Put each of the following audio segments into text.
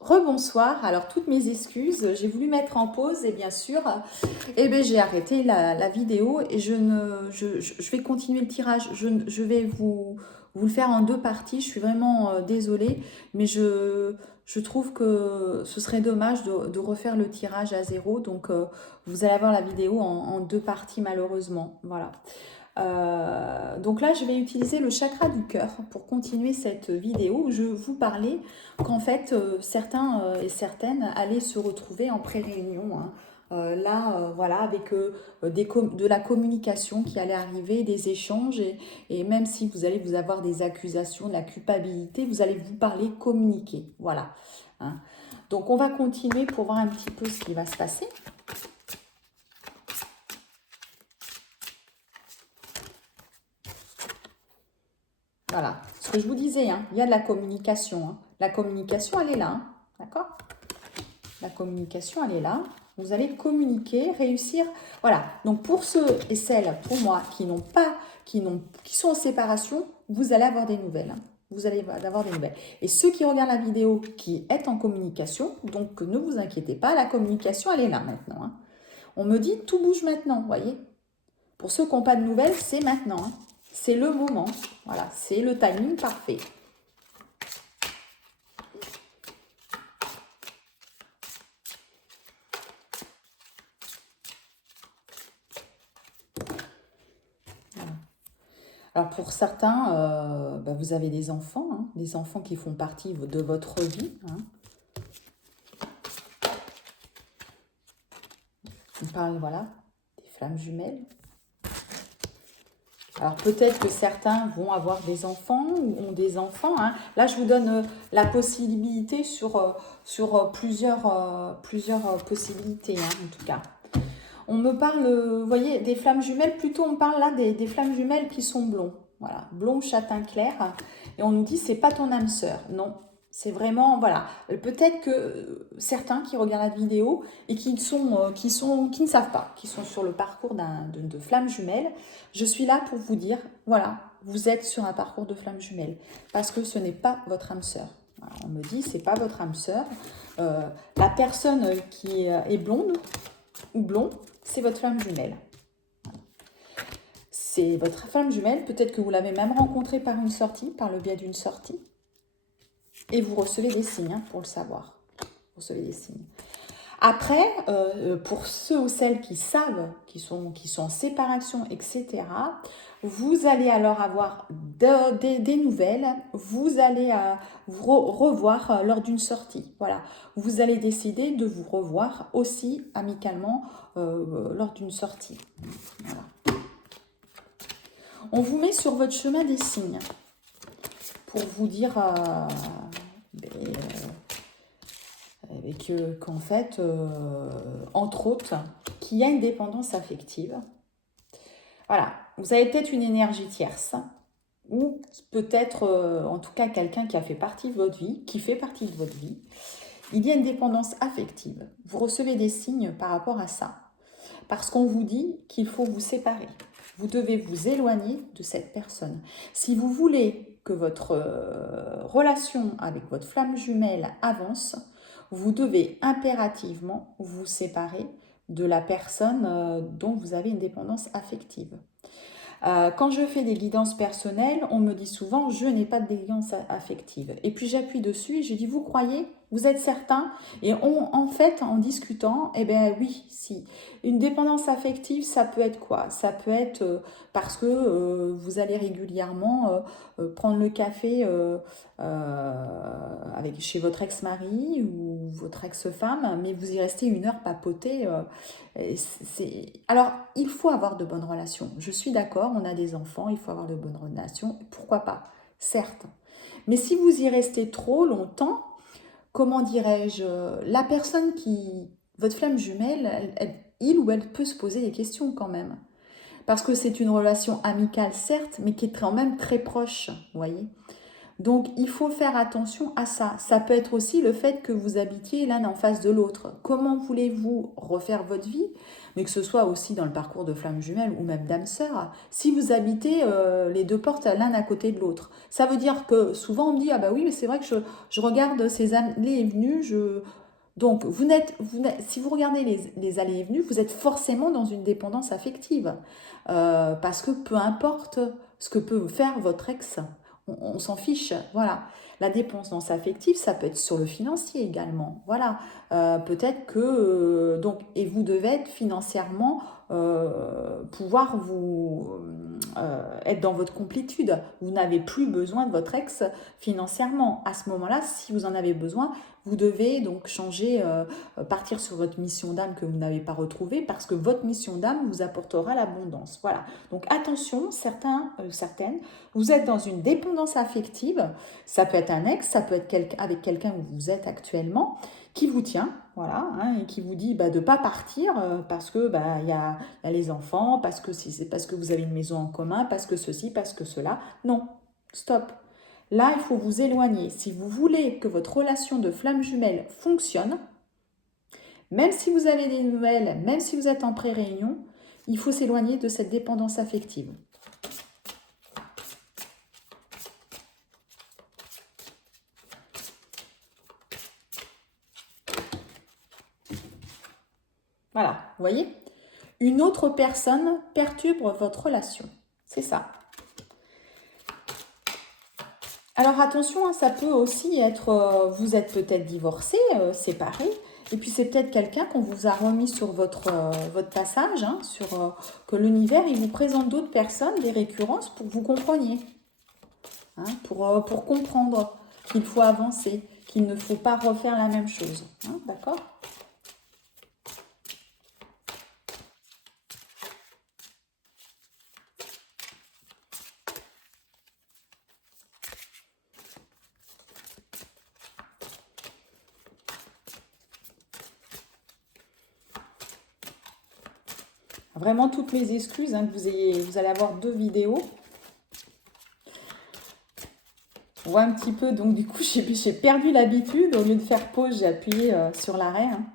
Rebonsoir, alors toutes mes excuses, j'ai voulu mettre en pause et bien sûr, j'ai arrêté la vidéo et je vais continuer le tirage, je vais vous le faire en deux parties, je suis vraiment désolée, mais je trouve que ce serait dommage de refaire le tirage à zéro, donc vous allez avoir la vidéo en deux parties malheureusement, voilà. Donc là, je vais utiliser le chakra du cœur pour continuer cette vidéo où je vous parlais qu'en fait, certains et certaines allaient se retrouver en pré-réunion. Hein. Voilà, avec de la communication qui allait arriver, des échanges, et même si vous allez vous avoir des accusations, de la culpabilité, vous allez vous parler, communiquer. Voilà. Hein. Donc, on va continuer pour voir un petit peu ce qui va se passer. Voilà, ce que je vous disais, hein, il y a de la communication. Hein. La communication, elle est là, hein, d'accord? La communication, elle est là. Vous allez communiquer, réussir. Voilà, donc pour ceux et celles, pour moi, qui sont en séparation, vous allez avoir des nouvelles. Hein. Vous allez avoir des nouvelles. Et ceux qui regardent la vidéo, qui est en communication, donc ne vous inquiétez pas, la communication, elle est là maintenant. Hein. On me dit, tout bouge maintenant, vous voyez? Pour ceux qui n'ont pas de nouvelles, c'est maintenant. Hein. C'est le moment. Voilà, c'est le timing parfait. Voilà. Alors pour certains, vous avez des enfants qui font partie de votre vie. Hein. On parle, voilà, des flammes jumelles. Alors peut-être que certains vont avoir des enfants ou ont des enfants. Hein. Là, je vous donne la possibilité sur plusieurs possibilités, hein, en tout cas. On me parle, vous voyez, des flammes jumelles. Plutôt, on parle là des flammes jumelles qui sont blonds. Voilà, blond, châtain clair. Et on nous dit, c'est pas ton âme sœur. Non, c'est vraiment, voilà. Peut-être que certains qui regardent la vidéo et qui ne savent pas, qui sont sur le parcours de flammes jumelles, je suis là pour vous dire, voilà, vous êtes sur un parcours de flammes jumelles. Parce que ce n'est pas votre âme sœur. Voilà, on me dit, c'est pas votre âme sœur. La personne qui est blonde ou blond, c'est votre flamme jumelle. C'est votre flamme jumelle, peut-être que vous l'avez même rencontrée par une sortie, par le biais d'une sortie. Et vous recevez des signes, hein, pour le savoir. Vous recevez des signes. Après, pour ceux ou celles qui savent, qui sont en séparation, etc., vous allez alors avoir des nouvelles, vous allez vous revoir lors d'une sortie. Voilà, vous allez décider de vous revoir aussi amicalement lors d'une sortie. Voilà. On vous met sur votre chemin des signes pour vous dire qu'en fait, entre autres, qu'il y a une dépendance affective. Voilà, vous avez peut-être une énergie tierce, ou peut-être, en tout cas, quelqu'un qui a fait partie de votre vie, qui fait partie de votre vie. Il y a une dépendance affective. Vous recevez des signes par rapport à ça. Parce qu'on vous dit qu'il faut vous séparer. Vous devez vous éloigner de cette personne. Si vous voulez que votre relation avec votre flamme jumelle avance, vous devez impérativement vous séparer de la personne dont vous avez une dépendance affective. Quand je fais des guidances personnelles, on me dit souvent « je n'ai pas de dépendance affective ». Et puis j'appuie dessus et je dis « vous croyez ? Vous êtes certain ?» Et en fait, en discutant, eh bien oui, si. Une dépendance affective, ça peut être quoi? Ça peut être parce que vous allez régulièrement prendre le café chez votre ex-mari ou votre ex-femme, mais vous y restez une heure papoter. Alors, il faut avoir de bonnes relations. Je suis d'accord, on a des enfants, il faut avoir de bonnes relations. Pourquoi pas? Certes. Mais si vous y restez trop longtemps, comment dirais-je, la personne votre flamme jumelle, il ou elle peut se poser des questions quand même. Parce que c'est une relation amicale, certes, mais qui est quand même très proche, vous voyez. Donc, il faut faire attention à ça. Ça peut être aussi le fait que vous habitiez l'un en face de l'autre. Comment voulez-vous refaire votre vie? Mais que ce soit aussi dans le parcours de flamme jumelle ou même d'âme sœur, si vous habitez les deux portes l'un à côté de l'autre. Ça veut dire que souvent on me dit, ah bah oui, mais c'est vrai que je regarde ces allées et venues, donc, si vous regardez les allées et venues, vous êtes forcément dans une dépendance affective. Parce que peu importe ce que peut faire votre ex, on s'en fiche. Voilà. La dépendance affective, ça peut être sur le financier également. Voilà. Peut-être que... et vous devez être financièrement... pouvoir être dans votre complétude. Vous n'avez plus besoin de votre ex financièrement. À ce moment-là, si vous en avez besoin, vous devez donc changer, partir sur votre mission d'âme que vous n'avez pas retrouvée parce que votre mission d'âme vous apportera l'abondance. Voilà. Donc attention, certaines, vous êtes dans une dépendance affective. Ça peut être un ex, ça peut être avec quelqu'un où vous êtes actuellement qui vous tient, voilà, hein, et qui vous dit de ne pas partir parce que y a les enfants, parce que vous avez une maison en commun, parce que ceci, parce que cela. Non, stop. Là, il faut vous éloigner. Si vous voulez que votre relation de flamme jumelle fonctionne, même si vous avez des nouvelles, même si vous êtes en pré-réunion, il faut s'éloigner de cette dépendance affective. Voilà, vous voyez? Une autre personne perturbe votre relation. C'est ça. Alors attention, ça peut aussi être, vous êtes peut-être divorcé, séparé, et puis c'est peut-être quelqu'un qu'on vous a remis sur votre passage, hein, que l'univers il vous présente d'autres personnes, des récurrences pour que vous compreniez, hein, pour comprendre qu'il faut avancer, qu'il ne faut pas refaire la même chose. Hein, d'accord ? Vraiment toutes mes excuses, hein, que vous allez avoir 2 vidéos. On voit un petit peu, donc du coup j'ai perdu l'habitude, au lieu de faire pause, j'ai appuyé sur l'arrêt. Hein.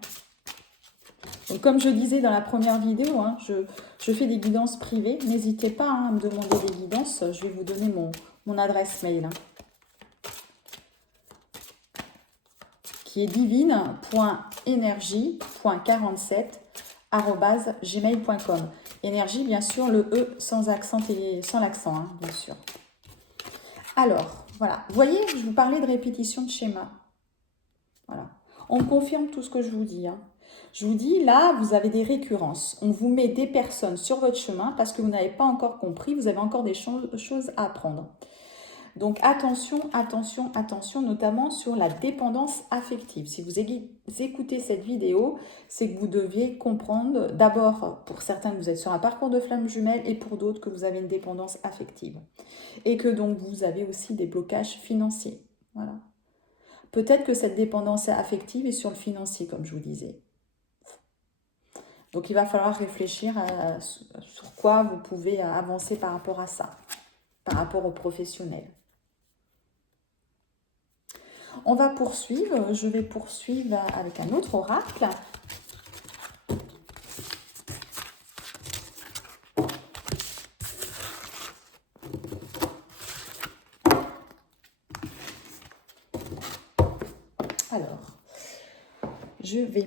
Donc comme je disais dans la première vidéo, hein, je fais des guidances privées, n'hésitez pas hein, à me demander des guidances, je vais vous donner mon adresse mail. Hein, qui est divine.energie.47@gmail.com. Énergie, bien sûr, le E sans accent et sans l'accent, hein, bien sûr. Alors, voilà. Vous voyez, je vous parlais de répétition de schéma. Voilà. On confirme tout ce que je vous dis. Hein. Je vous dis, là, vous avez des récurrences. On vous met des personnes sur votre chemin parce que vous n'avez pas encore compris, vous avez encore des choses à apprendre. Donc attention, attention, attention, notamment sur la dépendance affective. Si vous écoutez cette vidéo, c'est que vous deviez comprendre d'abord, pour certains, que vous êtes sur un parcours de flamme jumelle et pour d'autres, que vous avez une dépendance affective. Et que donc vous avez aussi des blocages financiers. Voilà. Peut-être que cette dépendance affective est sur le financier, comme je vous disais. Donc il va falloir réfléchir sur quoi vous pouvez avancer par rapport à ça, par rapport aux professionnels. On va poursuivre, je vais poursuivre avec un autre oracle. Alors, je vais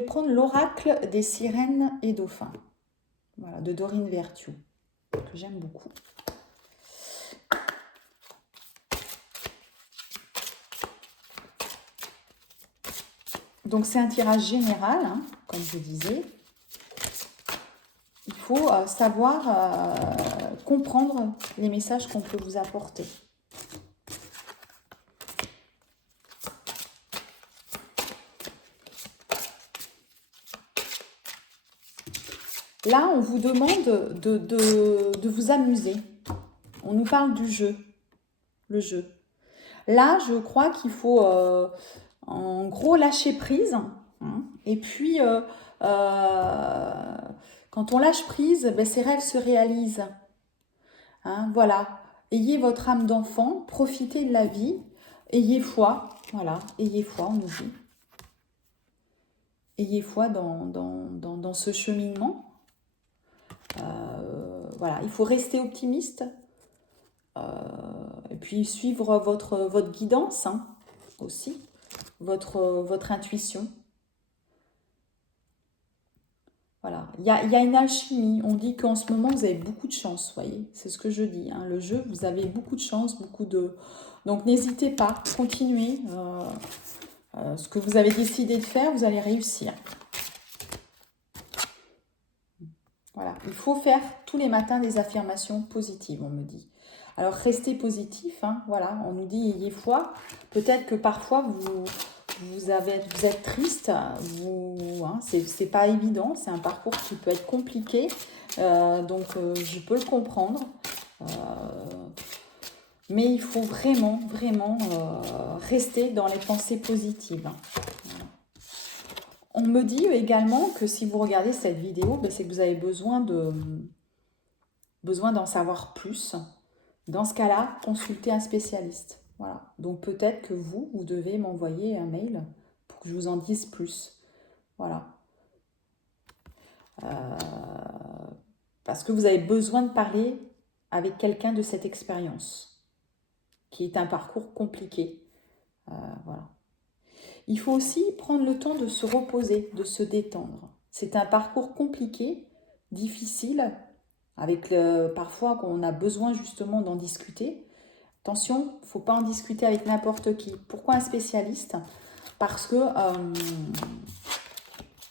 prendre l'oracle des sirènes et dauphins. Voilà, de Dorine Vertue, que j'aime beaucoup. Donc c'est un tirage général, hein, comme je disais. Il faut savoir comprendre les messages qu'on peut vous apporter. Là, on vous demande de vous amuser. On nous parle du jeu, le jeu. Là, je crois qu'il faut en gros lâcher prise. Hein, et puis, quand on lâche prise, ses rêves se réalisent. Hein, voilà. ayez votre âme d'enfant, profitez de la vie, ayez foi, voilà, ayez foi, on nous dit. Ayez foi dans ce cheminement. Voilà, il faut rester optimiste. Et puis suivre votre guidance hein, aussi, votre intuition. Voilà, il y a une alchimie. On dit qu'en ce moment, vous avez beaucoup de chance, vous voyez. C'est ce que je dis. Hein. Le jeu, vous avez beaucoup de chance, beaucoup de... Donc, n'hésitez pas, continuez. Ce que vous avez décidé de faire, vous allez réussir. Voilà, il faut faire tous les matins des affirmations positives, on me dit. Alors, restez positif, hein, voilà, on nous dit ayez foi. Peut-être que parfois, vous êtes triste, hein, c'est pas évident, c'est un parcours qui peut être compliqué, donc je peux le comprendre. Mais il faut vraiment, vraiment rester dans les pensées positives. Voilà. On me dit également que si vous regardez cette vidéo, ben, c'est que vous avez besoin d'en savoir plus. Dans ce cas-là, consultez un spécialiste. Voilà. Donc peut-être que vous devez m'envoyer un mail pour que je vous en dise plus. Voilà. Parce que vous avez besoin de parler avec quelqu'un de cette expérience, qui est un parcours compliqué. Voilà. Il faut aussi prendre le temps de se reposer, de se détendre. C'est un parcours compliqué, difficile, avec parfois qu'on a besoin justement d'en discuter. Attention, il ne faut pas en discuter avec n'importe qui. Pourquoi un spécialiste? Parce que,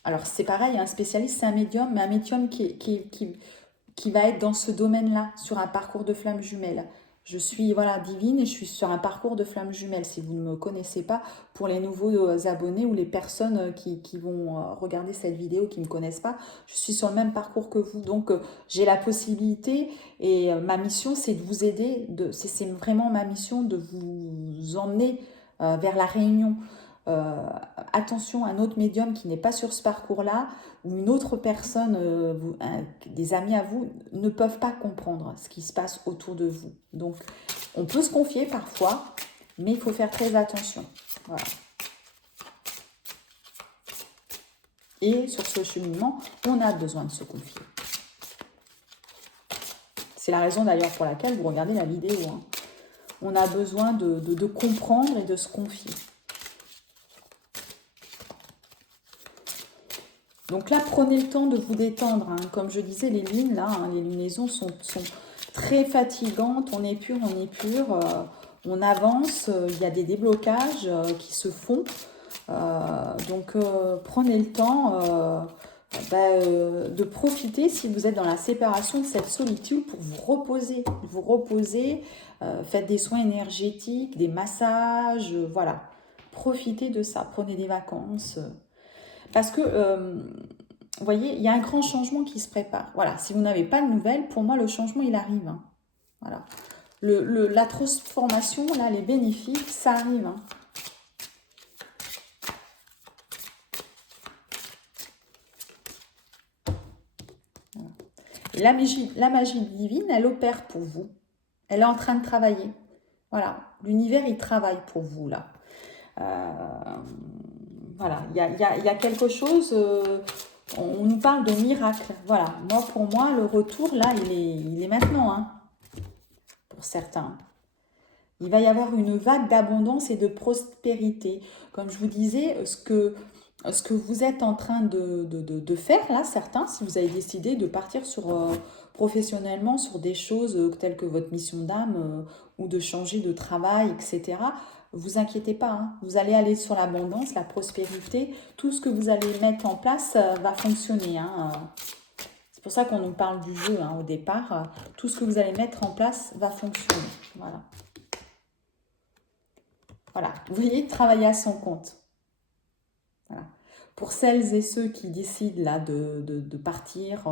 alors c'est pareil, un spécialiste c'est un médium, mais un médium qui va être dans ce domaine-là, sur un parcours de flamme jumelle. Je suis voilà, divine et je suis sur un parcours de flamme jumelle. Si vous ne me connaissez pas, pour les nouveaux abonnés ou les personnes qui vont regarder cette vidéo qui ne me connaissent pas, je suis sur le même parcours que vous. Donc, j'ai la possibilité et ma mission, c'est de vous aider. C'est vraiment ma mission de vous emmener vers la réunion. Attention, un autre médium qui n'est pas sur ce parcours-là ou une autre personne, des amis à vous, ne peuvent pas comprendre ce qui se passe autour de vous. Donc, on peut se confier parfois, mais il faut faire très attention. Voilà. Et sur ce cheminement, on a besoin de se confier. C'est la raison d'ailleurs pour laquelle vous regardez la vidéo. Hein. On a besoin de comprendre et de se confier. Donc là, prenez le temps de vous détendre. Hein. Comme je disais, les lunes, là, hein, les lunaisons sont très fatigantes. On est pur, on avance. Il y a des déblocages qui se font. Donc, prenez le temps de profiter, si vous êtes dans la séparation, de cette solitude pour vous reposer. Vous reposer, faites des soins énergétiques, des massages, voilà. Profitez de ça, prenez des vacances. Parce que, vous voyez, il y a un grand changement qui se prépare. Voilà, si vous n'avez pas de nouvelles, pour moi, le changement, il arrive. Hein. Voilà. La transformation, là, les bénéfices, ça arrive. Hein. Voilà. Et la magie divine, elle opère pour vous. Elle est en train de travailler. Voilà, l'univers, il travaille pour vous, là. Voilà, il y a quelque chose, on nous parle de miracle. Voilà, pour moi, le retour, là, il est maintenant, hein, pour certains. Il va y avoir une vague d'abondance et de prospérité. Comme je vous disais, ce que vous êtes en train de faire, là, certains, si vous avez décidé de partir professionnellement sur des choses telles que votre mission d'âme ou de changer de travail, etc., vous inquiétez pas, hein, vous allez aller sur l'abondance, la prospérité, tout ce que vous allez mettre en place va fonctionner. Hein. C'est pour ça qu'on nous parle du jeu hein, au départ. Tout ce que vous allez mettre en place va fonctionner. Voilà. Voilà, vous voyez, travailler à son compte. Voilà. Pour celles et ceux qui décident là de partir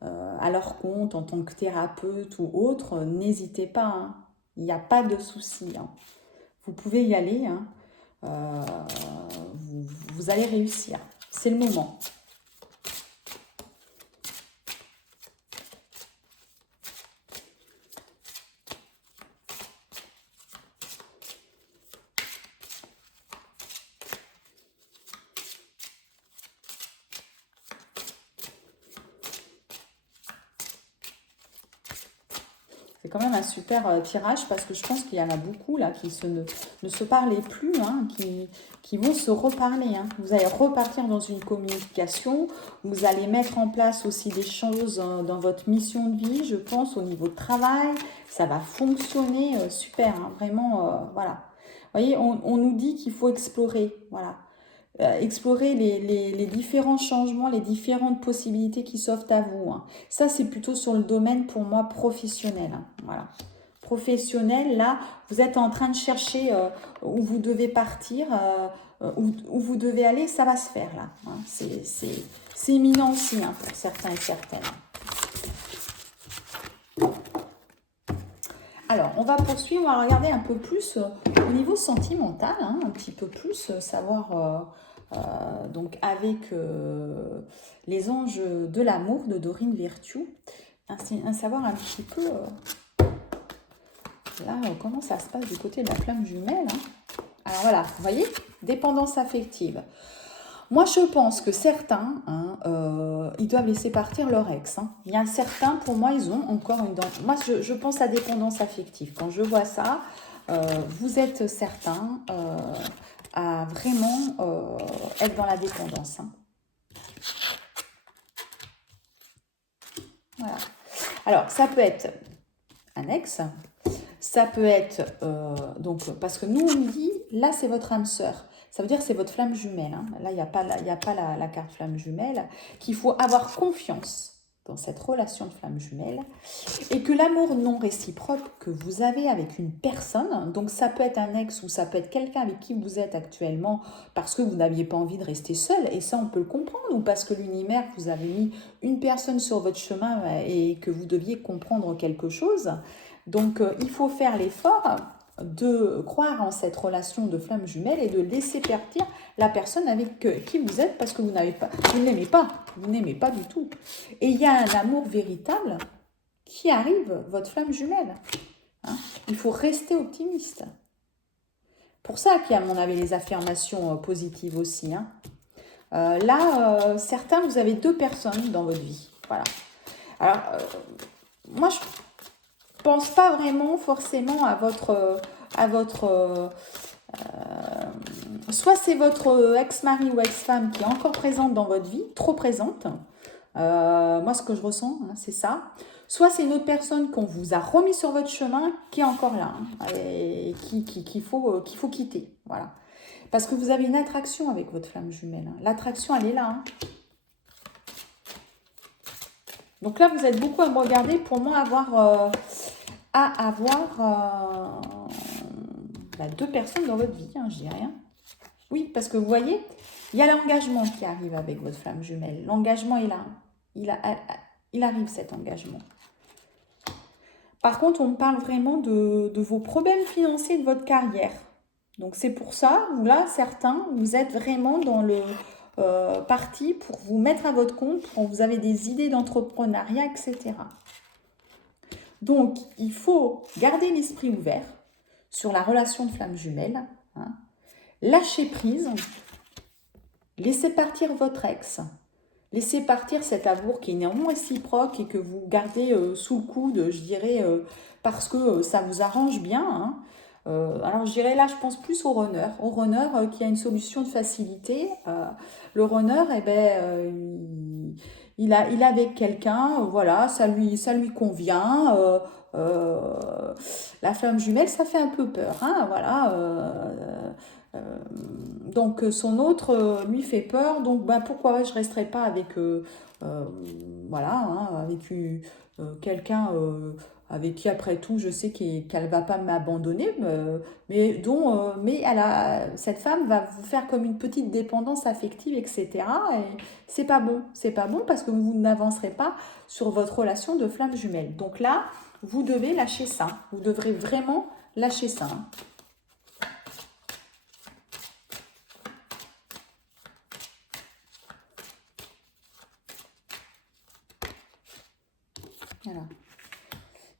à leur compte en tant que thérapeute ou autre, n'hésitez pas. Hein. Il n'y a pas de souci. Hein. Vous pouvez y aller. Hein. Vous allez réussir. C'est le moment. quand même un super tirage parce que je pense qu'il y en a beaucoup là qui ne se parlaient plus, hein, qui vont se reparler. Hein. Vous allez repartir dans une communication, vous allez mettre en place aussi des choses dans votre mission de vie, je pense, au niveau de travail. Ça va fonctionner super, hein, vraiment, voilà. Vous voyez, on nous dit qu'il faut explorer, voilà. Explorer les différents changements, les différentes possibilités qui s'offrent à vous. Hein. Ça, c'est plutôt sur le domaine, pour moi, professionnel. Hein. Voilà. Professionnel, là, vous êtes en train de chercher où vous devez partir, où vous devez aller, ça va se faire, là. Hein. C'est imminent aussi, hein, pour certains et certaines. Alors, on va poursuivre, on va regarder un peu plus au niveau sentimental, hein, un petit peu plus, savoir, donc avec les anges de l'amour de Dorine Virtue, savoir un petit peu, là, comment ça se passe du côté de la flamme jumelle. Hein. Alors voilà, vous voyez, dépendance affective. Moi, je pense que certains, hein, ils doivent laisser partir leur ex. Hein. Il y a certains, pour moi, ils ont encore une... Moi, je pense à dépendance affective. Quand je vois ça, vous êtes certains à vraiment être dans la dépendance. Hein. Voilà. Alors, ça peut être un ex, ça peut être... donc, parce que nous, on me dit, là, c'est votre âme sœur. Ça veut dire que c'est votre flamme jumelle. Hein. Là, il n'y a pas, la carte flamme jumelle. Qu'il faut avoir confiance dans cette relation de flamme jumelle. Et que l'amour non réciproque que vous avez avec une personne, donc ça peut être un ex ou ça peut être quelqu'un avec qui vous êtes actuellement parce que vous n'aviez pas envie de rester seul, et ça on peut le comprendre, ou parce que l'univers vous avait mis une personne sur votre chemin et que vous deviez comprendre quelque chose. Donc il faut faire l'effort de croire en cette relation de flamme jumelle et de laisser partir la personne avec qui vous êtes parce que vous ne l'aimez pas du tout. Et il y a un amour véritable qui arrive, votre flamme jumelle. Hein. Il faut rester optimiste. Pour ça qu'il y a, à mon avis, les affirmations positives aussi. Hein. Là, certains, vous avez 2 personnes dans votre vie. Voilà. Alors, moi, je pense pas vraiment forcément à votre soit c'est votre ex-mari ou ex-femme qui est encore présente dans votre vie, trop présente. Moi, ce que je ressens, hein, c'est ça. Soit c'est une autre personne qu'on vous a remis sur votre chemin qui est encore là, hein, et qu'il faut quitter. Voilà. Parce que vous avez une attraction avec votre flamme jumelle. Hein. L'attraction, elle est là. Hein. Donc là, vous êtes beaucoup à me regarder pour moi avoir 2 personnes dans votre vie, hein, je dis rien. Oui, parce que vous voyez, il y a l'engagement qui arrive avec votre flamme jumelle. L'engagement est là. Il arrive cet engagement. Par contre, on parle vraiment de vos problèmes financiers, de votre carrière. Donc c'est pour ça, où là, certains, vous êtes vraiment dans le parti pour vous mettre à votre compte, quand vous avez des idées d'entrepreneuriat, etc. Donc, il faut garder l'esprit ouvert sur la relation de flamme jumelle, hein. Lâcher prise, laissez partir votre ex, laissez partir cet amour qui est non réciproque et que vous gardez sous le coude, je dirais, parce que ça vous arrange bien. Hein. Alors, je dirais là, je pense plus au runner qui a une solution de facilité. Le runner, eh ben, il est avec quelqu'un, voilà, ça lui convient. La flamme jumelle, ça fait un peu peur, hein, voilà. Donc son autre lui fait peur, donc ben, pourquoi je ne resterai pas avec voilà, hein, avec quelqu'un avec qui après tout je sais qu'elle ne va pas m'abandonner, mais cette femme va vous faire comme une petite dépendance affective, etc. Et c'est pas bon parce que vous n'avancerez pas sur votre relation de flamme jumelle. Donc là, vous devez lâcher ça, vous devrez vraiment lâcher ça. Hein. Voilà.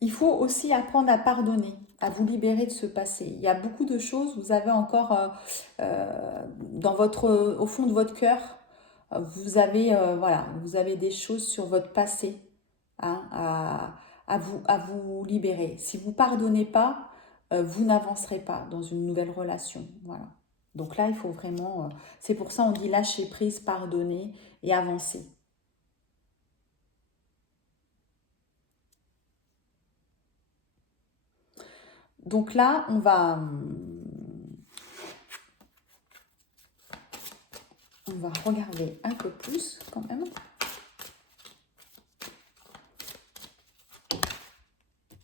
Il faut aussi apprendre à pardonner, à vous libérer de ce passé. Il y a beaucoup de choses, vous avez encore au fond de votre cœur, vous avez des choses sur votre passé, hein, à vous libérer. Si vous ne pardonnez pas, vous n'avancerez pas dans une nouvelle relation. Voilà. Donc là, il faut vraiment... c'est pour ça on dit lâcher prise, pardonner et avancer. Donc là, on va regarder un peu plus quand même.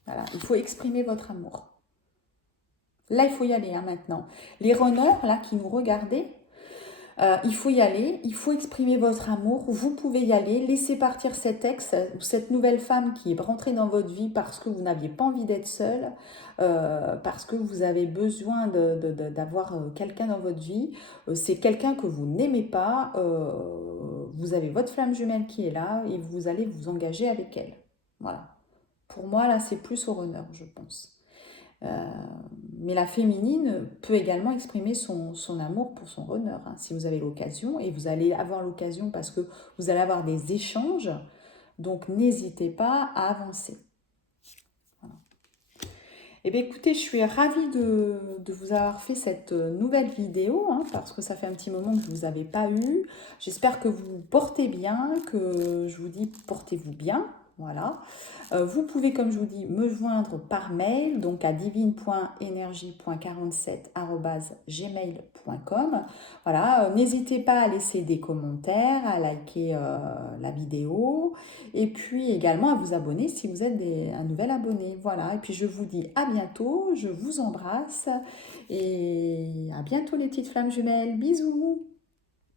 Voilà, il faut exprimer votre amour. Là, il faut y aller maintenant. Les runners, là, qui nous regardaient, il faut y aller, il faut exprimer votre amour, vous pouvez y aller, laissez partir cet ex ou cette nouvelle femme qui est rentrée dans votre vie parce que vous n'aviez pas envie d'être seule, parce que vous avez besoin d'avoir quelqu'un dans votre vie, c'est quelqu'un que vous n'aimez pas, vous avez votre flamme jumelle qui est là et vous allez vous engager avec elle. Voilà. Pour moi, là, c'est plus au runner, je pense. Mais la féminine peut également exprimer son amour pour son runner, hein, si vous avez l'occasion, et vous allez avoir l'occasion parce que vous allez avoir des échanges, donc n'hésitez pas à avancer. Voilà. Eh bien écoutez, je suis ravie de vous avoir fait cette nouvelle vidéo, hein, parce que ça fait un petit moment que je ne vous avais pas eu. J'espère que vous vous portez bien, que je vous dis portez-vous bien. Voilà. Vous pouvez, comme je vous dis, me joindre par mail, donc à divine.energie.47@gmail.com. Voilà, n'hésitez pas à laisser des commentaires, à liker la vidéo, et puis également à vous abonner si vous êtes un nouvel abonné. Voilà, et puis je vous dis à bientôt, je vous embrasse, et à bientôt les petites flammes jumelles. Bisous!